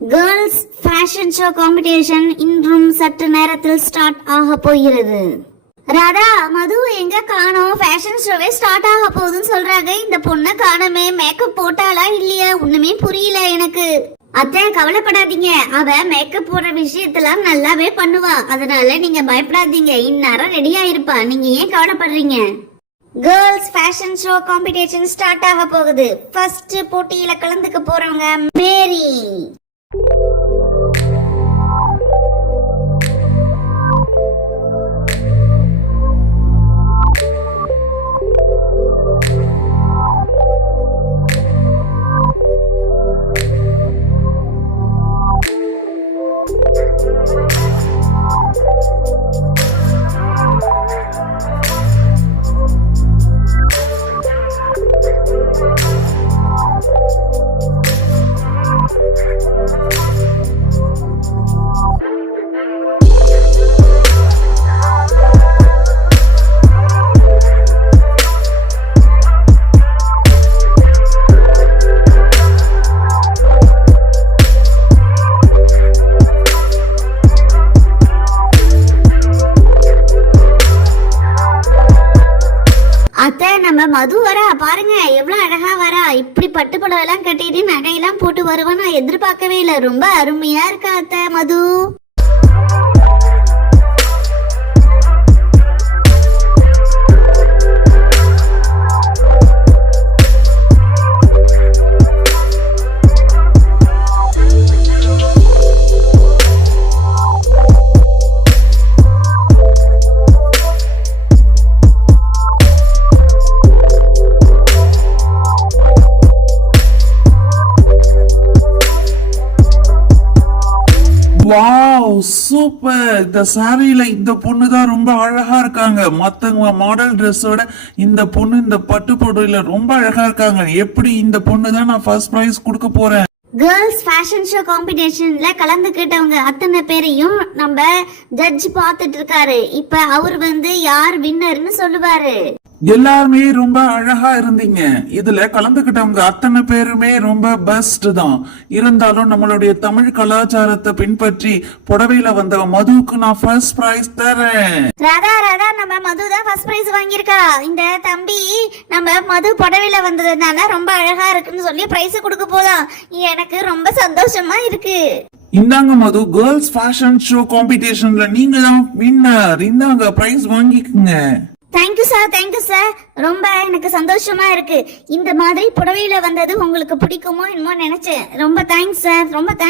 Girls fashion show competition இன்றும் சற்று நேரத்தில் ஸ்டார்ட் ஆக போகிறது. ராதா, மது எங்க காணோம்? ஃபேஷன் ஷோவே ஸ்டார்ட் ஆக போகுதுன்னு சொல்றாங்க. இந்த பொண்ணை காணமே. மேக்கப் போட்டாளா இல்லையா? ஒண்ணுமே புரியல எனக்கு. அத்தை, கவலைப்படாதீங்க. அவ மேக்கப் போடுற விஷயத்தெல்லாம் நல்லாவே பண்ணுவா. அதனால நீங்க பயப்படாதீங்க. இந்நேரம் ரெடியா இருப்பா. நீங்க ஏன் கவலைப்படுறீங்க? Girls fashion show competition start ஆக போகுது. ஃபர்ஸ்ட் போட்டியில கலந்துக்க போறவங்க மேரி. அத்தை, நம்ம மது வரா பாருங்க, எவ்வளவு அழகா வரா. இப்படி பட்டு புடவை எல்லாம் கட்டிட்டு நகையெல்லாம் போட்டு வருவா நான் எதிர்பார்க்கவே இல்லை. ரொம்ப அருமையா இருக்கா அத்தை மது. Wow, super. இந்த சாரியில இந்த பொண்ணு தான் ரொம்ப அழகா இருக்காங்க. மத்தவங்க மாடல் ட்ரெஸ்ஸோட இந்த பொண்ணு இந்த பட்டு புடவையில ரொம்ப அழகா இருக்காங்க. எப்படி இந்த பொண்ணு தான் நான் ஃபர்ஸ்ட் பிரைஸ் கொடுக்க போறேன். கேர்ள்ஸ் ஃபேஷன் ஷோ காம்படிஷன்ல கலந்துக்கிட்டவங்க அத்தனை பேரையும் நம்ம ஜட்ஜ் பார்த்துட்டு இருக்காரு. இப்ப அவர் யார் வின்னர்னு சொல்லுவாரு. எல்லாருமே ரொம்ப அழகா இருந்தீங்க. இதுல கலந்துகிட்டவங்க அத்தனை பேருமே ரொம்ப பெஸ்ட் தான். இருந்தாலும் நம்மளுடைய தமிழ் கலாச்சாரத்தை பின்பற்றி புடவையில வந்த மதுவுக்கு நான் ஃபர்ஸ்ட் பிரைஸ் தரேன். ராதா, நம்ம மது தான் ஃபர்ஸ்ட் பிரைஸ் வாங்கியிருக்கா. இந்த தம்பி நம்ம மது புடவையில வந்ததுனால ரொம்ப அழகா இருக்குன்னு சொல்லி பிரைஸ் கொடுக்க போதான். எனக்கு ரொம்ப சந்தோஷமா இருக்கு. இந்தாங்க மது, கேர்ள்ஸ் ஃபேஷன் ஷோ காம்படிஷன்ல நீங்க தான் வின்னர். இந்தாங்க பிரைஸ் வாங்கிக்கோங்க. Thank you sir. ரொம்ப எனக்கு சந்தோஷமா இருக்கு. இந்த மாதிரி புடவையில வந்தது உங்களுக்கு பிடிக்குமோ என்னமோ நினைச்சேன். ரொம்ப தேங்க்ஸ் சார். ரொம்ப